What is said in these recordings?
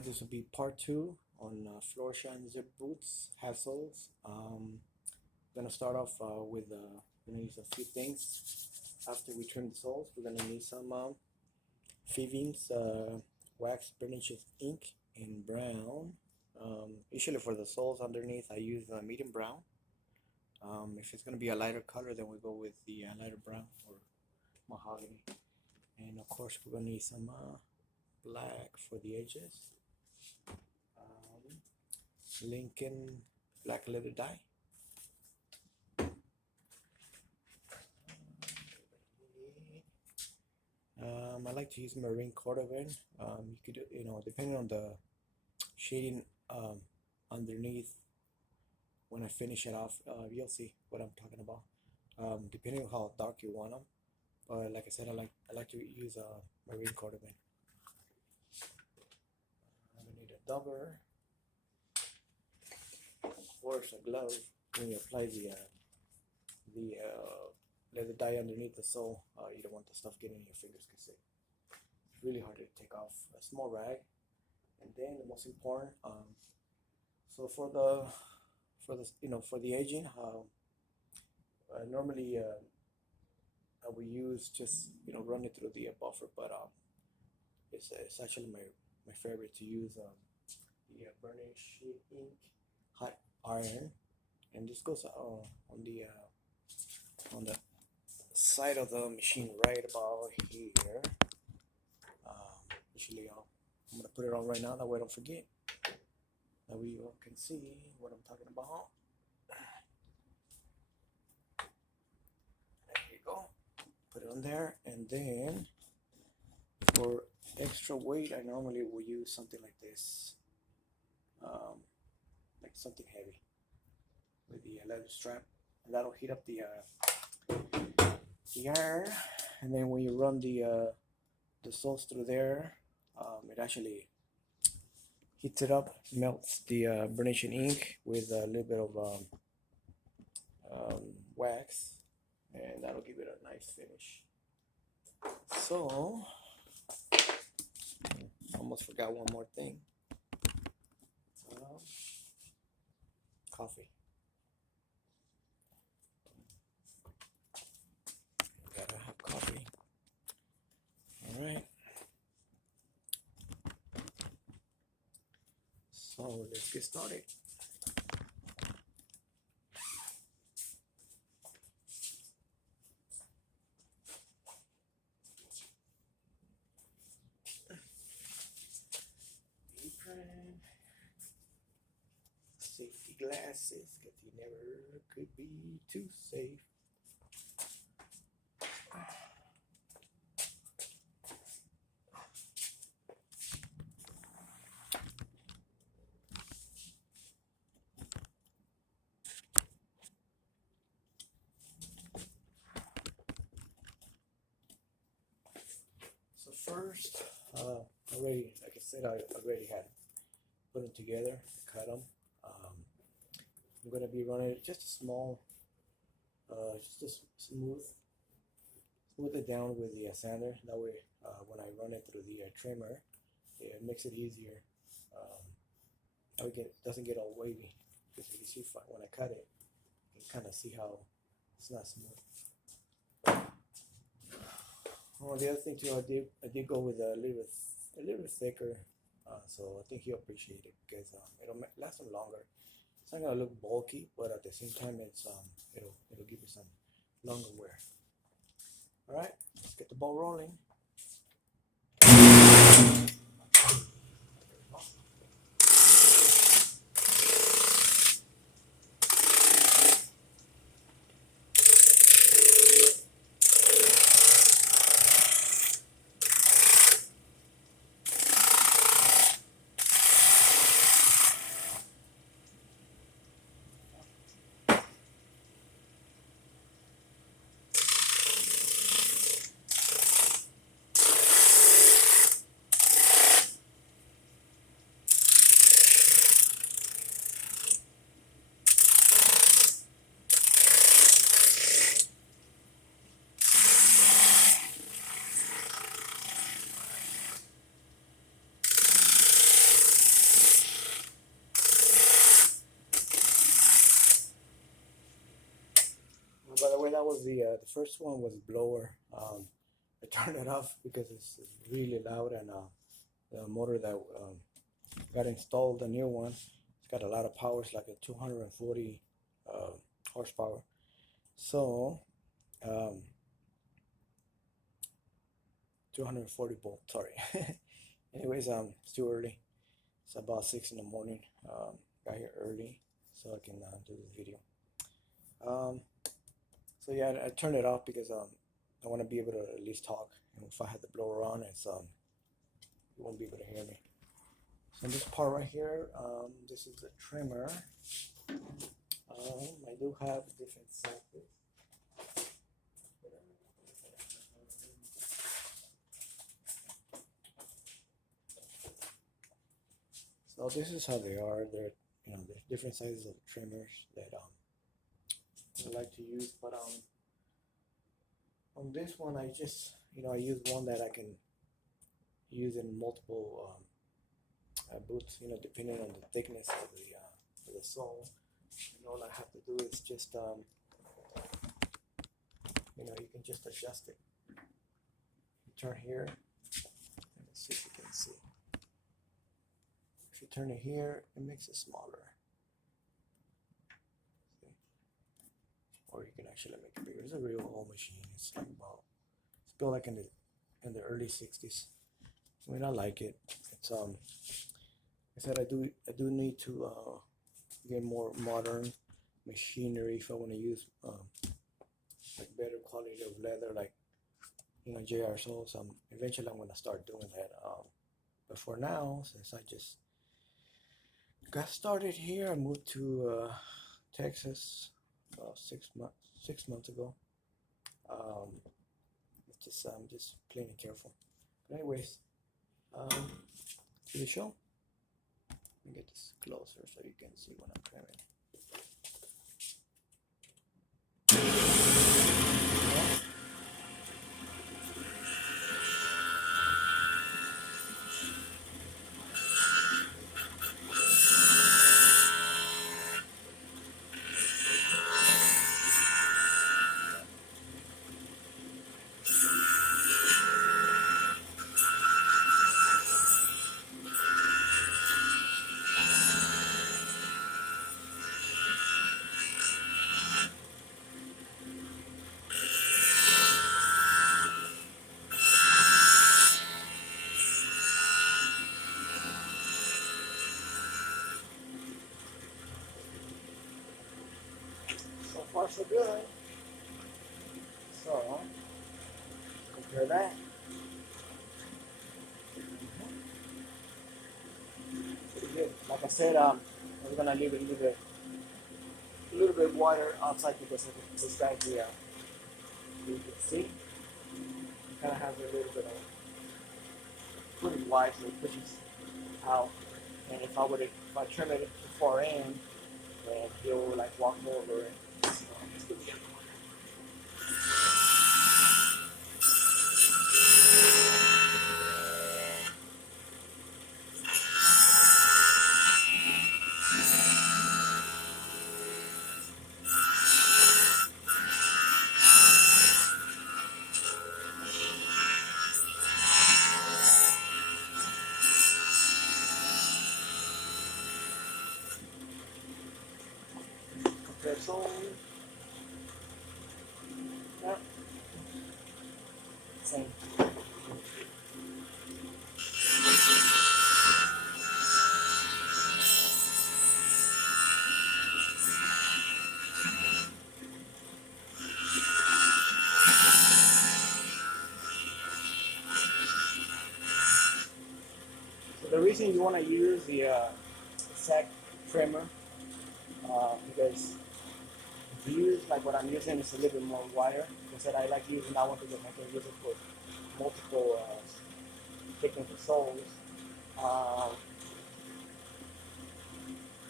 Alright, this will be part 2 on Florsheim zip boots, half soles. Gonna start off with gonna use a few things. After we trim the soles, we're gonna need some Fivin's wax burnishes ink in brown. Usually for the soles underneath, I use medium brown. If it's gonna be a lighter color, then we go with the lighter brown or mahogany. And of course, we're gonna need some black for the edges. Lincoln black leather dye. I like to use marine cordovan. You could, depending on the shading underneath. When I finish it off, you'll see what I'm talking about. Depending on how dark you want them, but like I said, I like to use marine cordovan. I'm gonna need a doubler. Of course, a glove when you apply the leather dye underneath the sole. You don't want the stuff getting in your fingers because it's really hard to take off. A small rag, and then the most important. So for the aging, normally I will use just run it through the buffer, but it's actually my favorite to use the burnish ink hot iron, and this goes on the side of the machine right about here. Usually I'm gonna put it on right now, that way I don't forget. That we all can see what I'm talking about. There you go. Put it on there, and then for extra weight, I normally will use something like this, like something heavy with the leather strap, and that'll heat up the iron. And then when you run the soles through there, it actually heats it up, melts the burnishing ink with a little bit of wax, and that'll give it a nice finish. So, almost forgot one more thing. Coffee. Gotta have coffee. All right. So let's get started. Apron, safety glasses, because you never could be too safe. So first, already, like I said, I already had put them together, cut them. I'm gonna be running just a small, just smooth it down with the sander. That way, when I run it through the trimmer, it makes it easier. It doesn't get all wavy. Because you see when I cut it, you can kind of see how it's not smooth. Oh, the other thing too, I did go with a little bit thicker, so I think he'll appreciate it because it'll last him longer. It's not gonna look bulky, but at the same time, it'll give you some longer wear. All right, let's get the ball rolling. was the first one was blower. I turned it off because it's really loud, and the motor that got installed, the new one, it's got a lot of power. It's like a 240 horsepower. So 240 volt. Sorry. Anyways, it's too early. It's about 6 in the morning. Got here early so I can do this video. So yeah, I turned it off because I want to be able to at least talk. And if I had the blower on, you won't be able to hear me. So this part right here, this is the trimmer. I do have different sizes. So this is how they are. They're, there's different sizes of trimmers that I like to use, but on this one I just I use one that I can use in multiple boots, depending on the thickness of the sole. And all I have to do is just you can just adjust it. You turn here, and let's see if you can see. If you turn it here, it makes it smaller. See? Or you can actually make it bigger. It's a real old machine. It's like it's built like in the early 60s. I mean, I like it. It's I said I do need to get more modern machinery if I want to use like better quality of leather, like JR soles. Eventually I'm gonna start doing that. But for now, since I just got started here, I moved to Texas about 6 months ago. I'm just plain and careful. But anyways, to the show. Let me get this closer so you can see when I'm trimming. So far so good. So compare that. Pretty good. Like I said, I'm gonna leave it a little bit wider outside because of this guy here. You can see, it kind of has a little bit of pretty wide, so it pushes out. And if I trim it too far in, then he'll like walk over it. So it's good to get compare sole. Yeah. Same. So the reason you want to use the sack trimmer, because if you use like what I'm using, it's a little bit more wider. I said I like using that one because I can use it for multiple technical soles.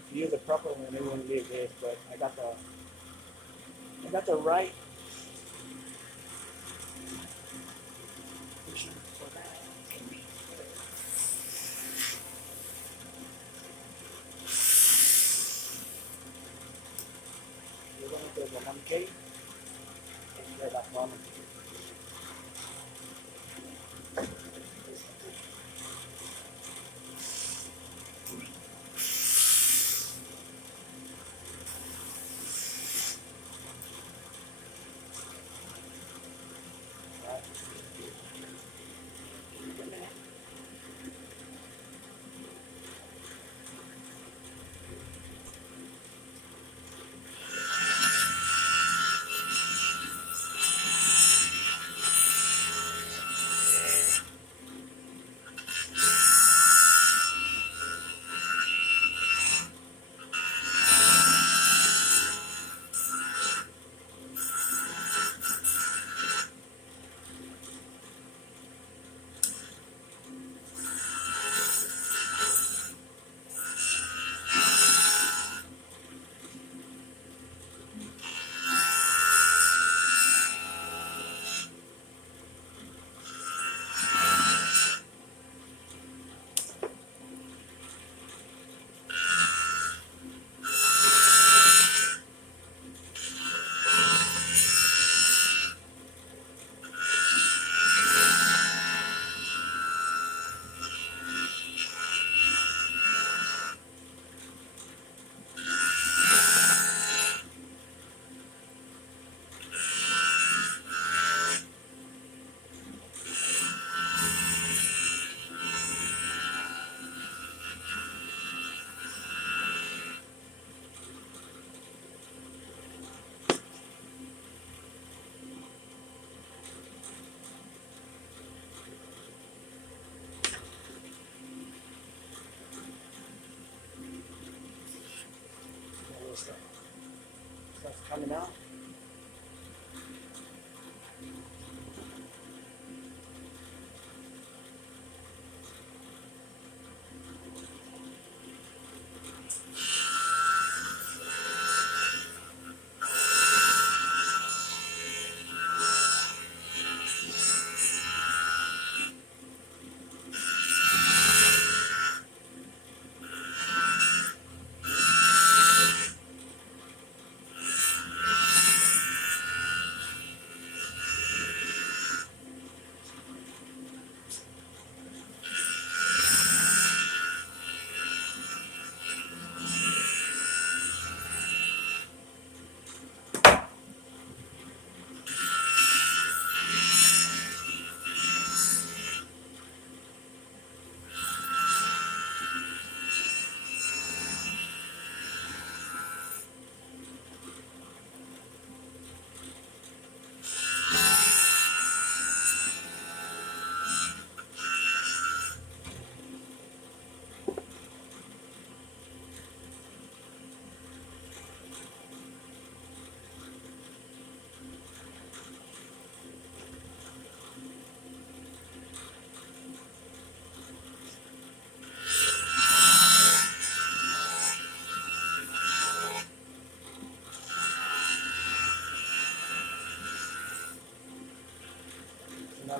If you use the proper one, it won't leave this, but I got the right position for that. We're going to go 1K,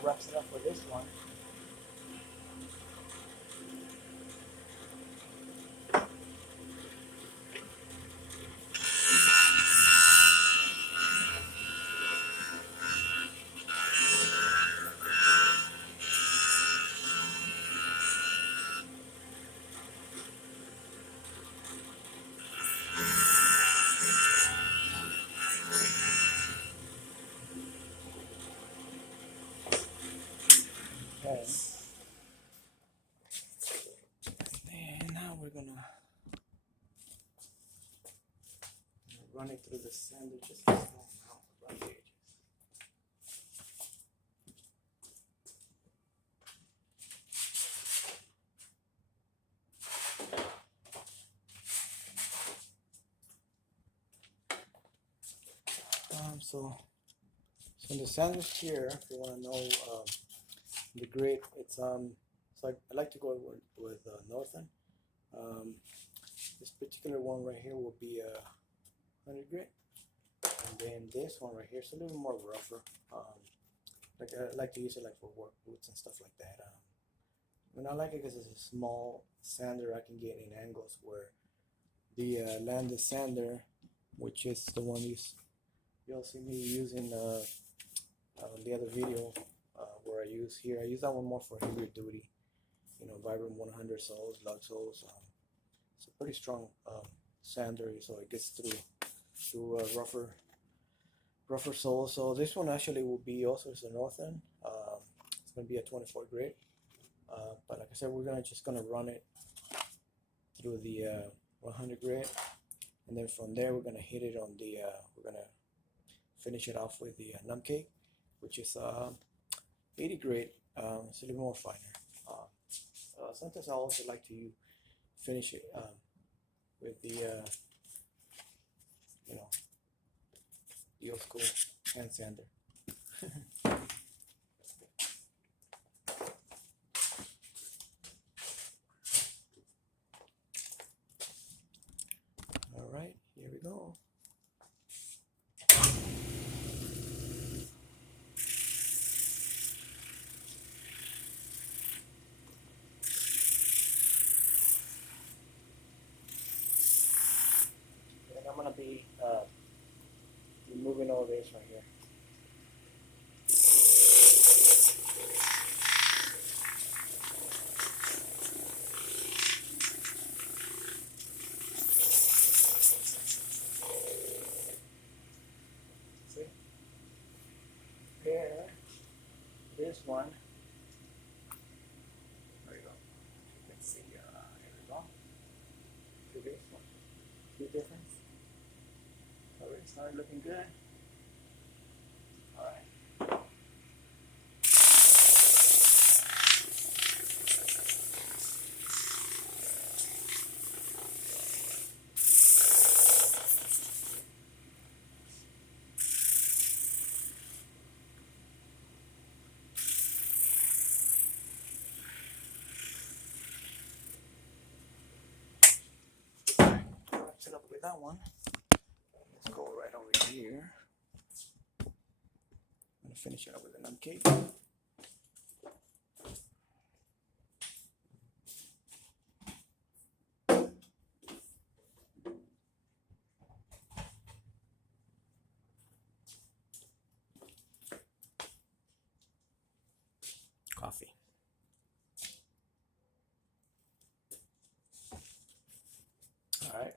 that wraps it up for this one. Okay. And now we're gonna run it through the sander just a small amount around the edges. So in the sanders here, if you want to know the grit, it's so I like to go with Northern. This particular one right here will be a 100 grit, and then this one right here is a little more rougher. Like I like to use it like for work boots and stuff like that. And I like it because it's a small sander. I can get in angles where the landed sander, which is the one you'll see me using the other video where I use that one more for heavier duty, Vibram 100 soles, lug soles. It's a pretty strong sander, so it gets through rougher soles. So this one actually will be also a Northern. It's going to be a 24 grit, but like I said, we're just gonna run it through the 100 grit, and then from there we're gonna hit it on the we're gonna finish it off with the num cake, which is 80 grit. It's a little more finer. Sometimes I also like to finish it with the the old school hand sander. All right, here we go. And I'm gonna be removing all this right here. See? Here, this one. There you go. You can see, here we go. To this one. See the difference? Already started looking good. All right. Wraps it up with that one. Let's go right over here. I'm gonna finish it up with an num cake. Coffee. All right.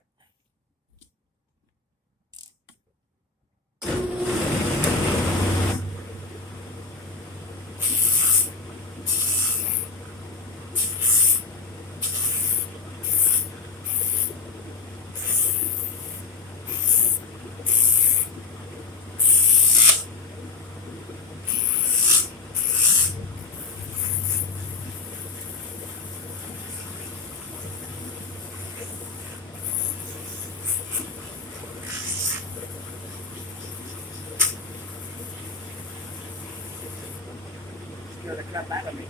Scared the crap out of me.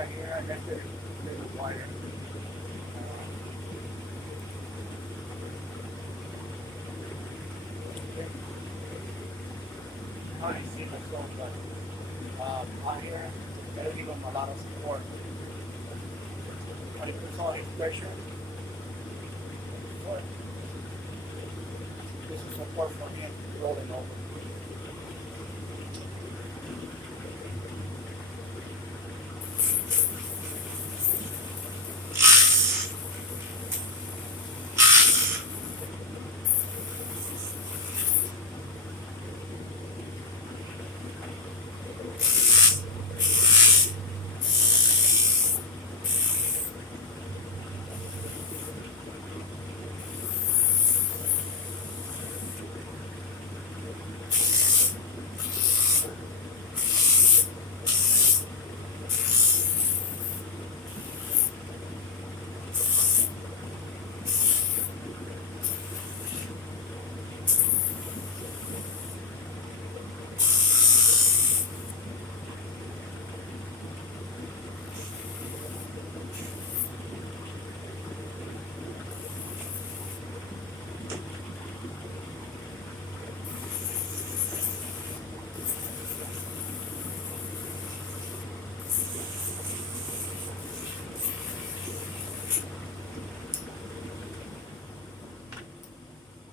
right here, I left it in the wire. Okay. I see myself, but out here, gotta give him a lot of support. When he puts all his pressure, this is support for him rolling over.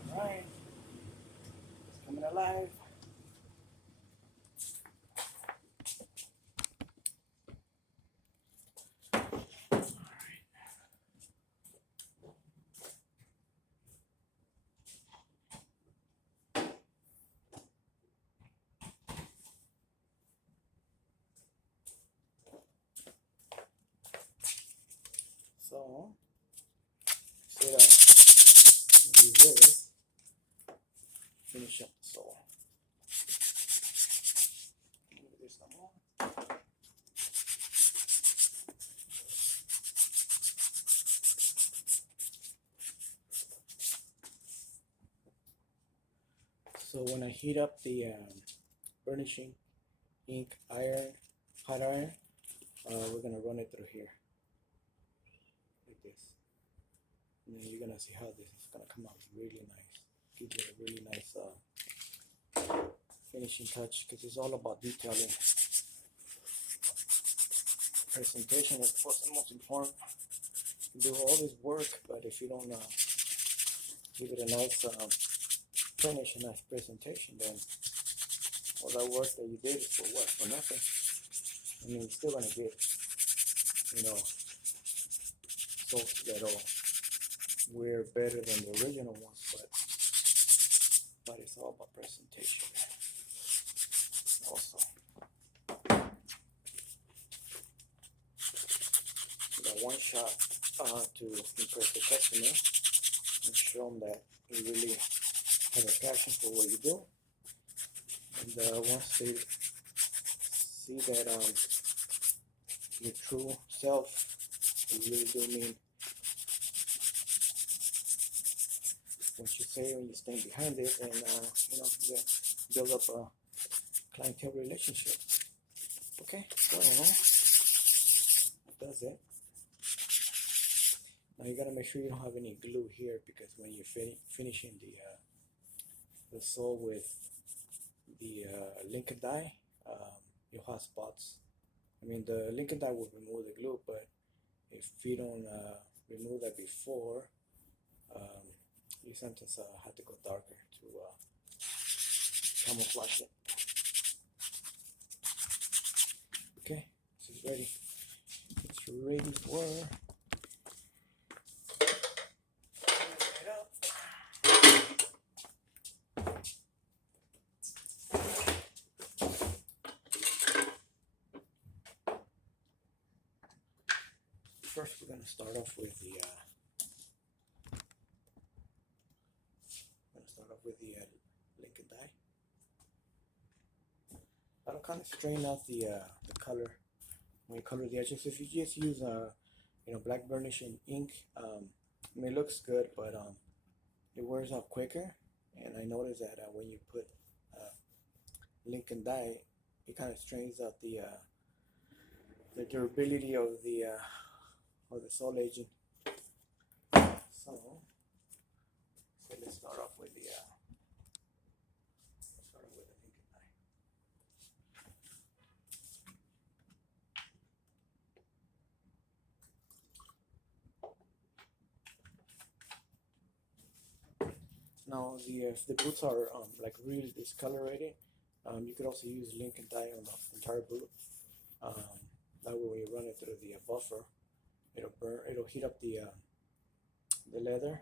Alright, it's coming alive. So, instead of reverse, finish up the sole. Move this some more. So when I heat up the burnishing ink iron, hot iron, we're gonna run it through here, like this. And then you're gonna see how this is gonna come out really nice. Give it a really nice finishing touch, because it's all about detailing. Presentation is what's the most important. You can do all this work, but if you don't give it a nice finish, a nice presentation, then all that work that you did is for what? For nothing. I mean, you're still gonna get, you know, soaps that'll wear better than the original ones, but it's all about presentation. Also, you got one shot to impress the customer and show them that you really have a passion for what you do. And once they see that your true self, you really do mean what you say when you stand behind it, and you know, you build up a clientele relationship. Okay, so that's it. Now you gotta make sure you don't have any glue here, because when you're finishing the sole with the Lincoln die, you'll have spots. I mean, the Lincoln die will remove the glue, but if you don't remove that before, you sometimes have to go darker to camouflage it. Okay, this is ready. It's ready for first. We're gonna start off with the Lincoln die. That'll kind of strain out the color when you color the edges. If you just use you know, black burnishing ink, I mean, it looks good, but it wears off quicker. And I noticed that when you put Lincoln dye, it kind of strains out the the durability of the sole agent. So let's start off with the Lincoln die. Now, if the boots are like really discolorated, you could also use Lincoln dye on the entire boot. That way, when you run it through the buffer, it'll burn. It'll heat up the leather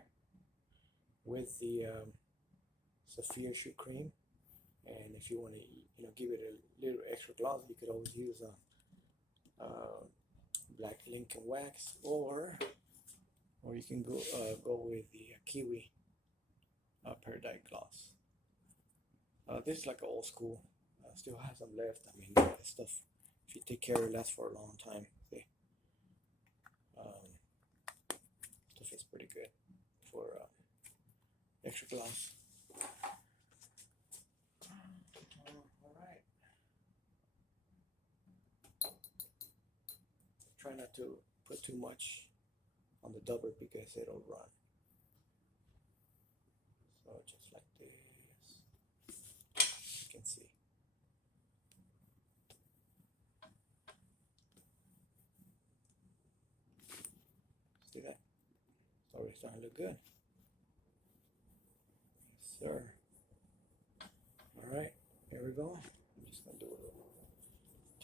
with the Saphir shoe cream. And if you want to, give it a little extra gloss, you could always use black Lincoln wax, or you can go with the kiwi peridot gloss. This is like an old school. Still has some left. I mean, this stuff, if you take care of it, lasts for a long time. See, stuff is pretty good for extra gloss. All right. Try not to put too much on the double because it'll run. So just like this, you can see. See that? It's already starting to look good. Yes, sir. All right, here we go. I'm just gonna do a little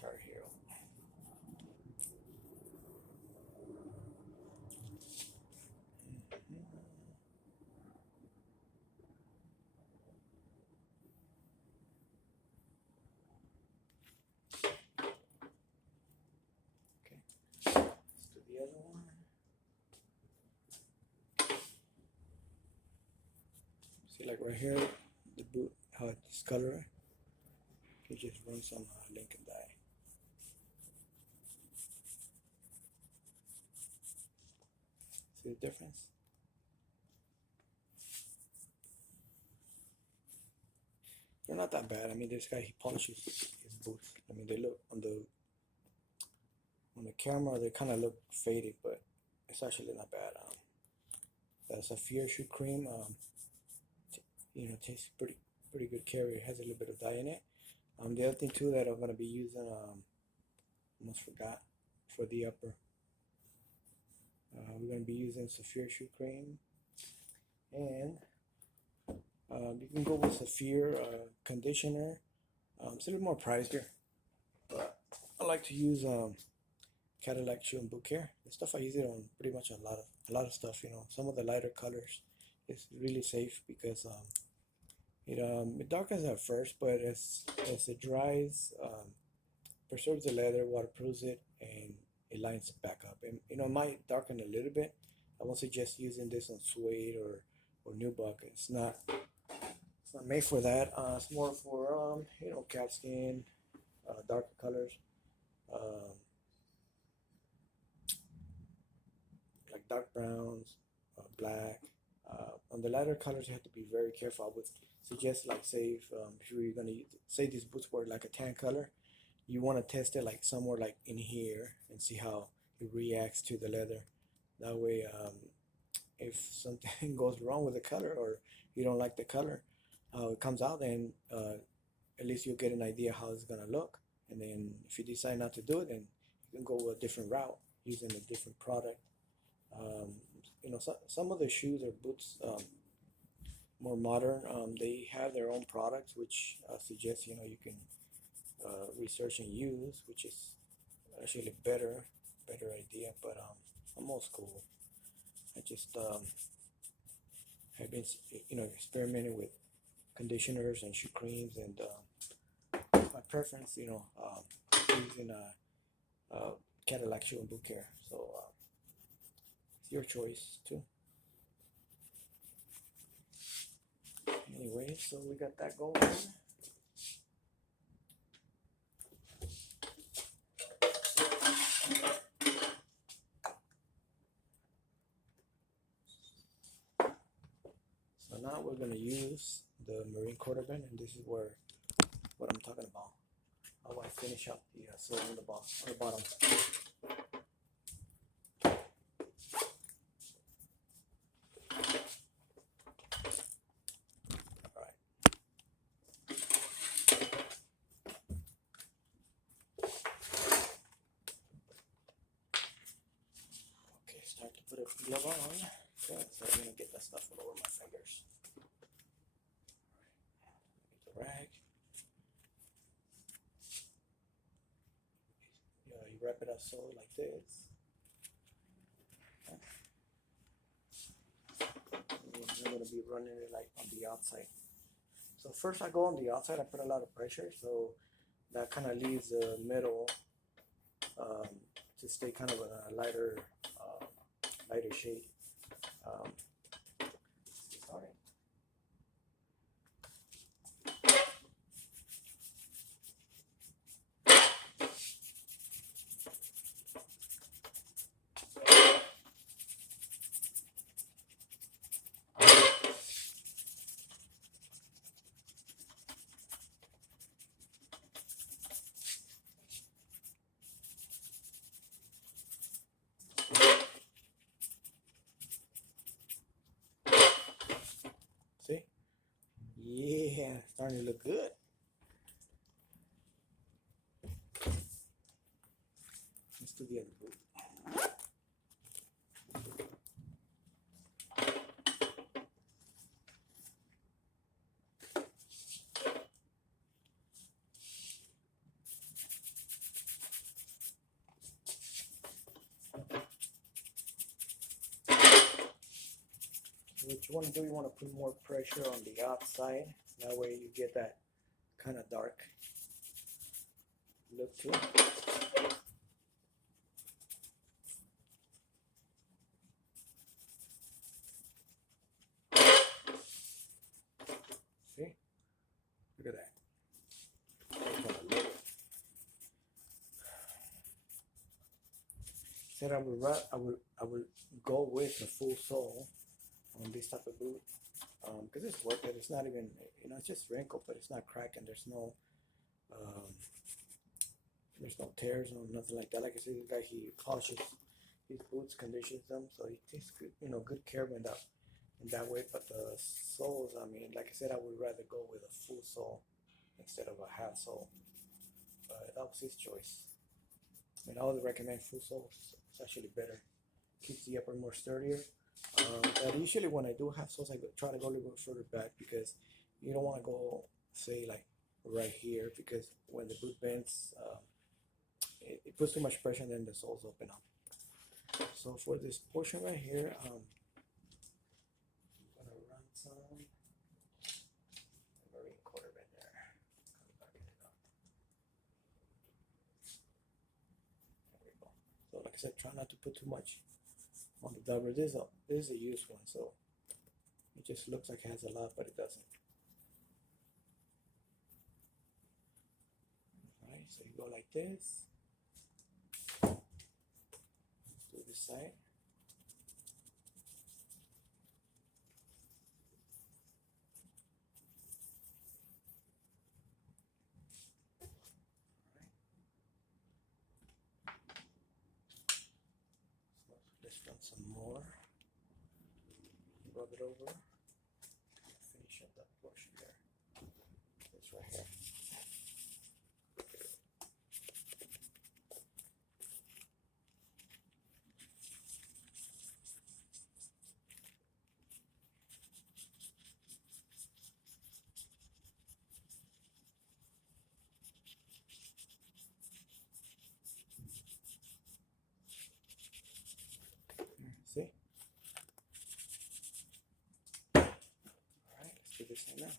Tar Heel. The other one. See, like right here, the boot, how it's discolored. You just run some Lincoln dye. See the difference? They're not that bad. I mean, this guy, he polishes his boots. I mean, they look on the camera, they kind of look faded, but it's actually not bad. That's a Saphir shoe cream. Tastes pretty good carry. It has a little bit of dye in it. The other thing too that I'm gonna be using, almost forgot, for the upper. We're gonna be using Saphir shoe cream, and you can go with Saphir conditioner. It's a little more pricier, but I like to use Cadillac Shoe and Boot Care. The stuff I use it on pretty much a lot of stuff. Some of the lighter colors, it's really safe because it darkens at first, but as it dries, preserves the leather, waterproofs it, and it lines it back up. And it might darken a little bit. I won't suggest using this on suede or nubuck. It's not made for that. It's more for calfskin, darker colors. Like dark browns, black. On the lighter colors, you have to be very careful. I would suggest, like, say if you're gonna say these boots were like a tan color, you want to test it like somewhere like in here and see how it reacts to the leather. That way, if something goes wrong with the color or you don't like the color, how it comes out, then at least you'll get an idea how it's gonna look. And then if you decide not to do it, then you can go a different route using a different product. Some of the shoes or boots, more modern, they have their own products, which I suggest you can research and use, which is actually a better idea. But I'm old school. I just have been experimenting with conditioners and shoe creams, and my preference, using Cadillac Shoe and Boot Care. So it's your choice too. Anyway, so we got that going. So now we're going to use the marine quarter bend, and this is what I'm talking about. while I finish up the sole on the bottom. Start to put a glove on. Okay, so I'm gonna get that stuff all over my fingers. Get the rag. You wrap it up so like this. Okay. I'm gonna be running it like on the outside. So first I go on the outside. I put a lot of pressure, so that kind of leaves the middle to stay kind of a lighter shade. Sorry. See? Yeah, starting to look good. Let's do the other boot. What you want to do, you want to put more pressure on the outside. That way you get that kind of dark look to it. See? Look at that. Said I would go with the full sole on this type of boot because it's worth it. It's not even, it's just wrinkled, but it's not cracking. There's no tears or nothing like that. Like I said, this guy, he polishes his boots, conditions them, so he takes good, good care of them in that way. But the soles, I mean, like I said, I would rather go with a full sole instead of a half sole. But that was his choice. I mean, I would recommend full sole. It's actually better. Keeps the upper more sturdier. But usually when I do half soles, I try to go a little bit further back because you don't want to go, say, like right here, because when the boot bends, it puts too much pressure and then the soles open up. So for this portion right here, I'm gonna run some marine quarter right there. There we go. So like I said, try not to put too much on the double. This is a used one, so it just looks like it has a lot, but it doesn't. Alright, so you go like this. Do this side. Let's run some more. Rub it over. Finish up that portion there. This right here. See? Alright, let's do this one now.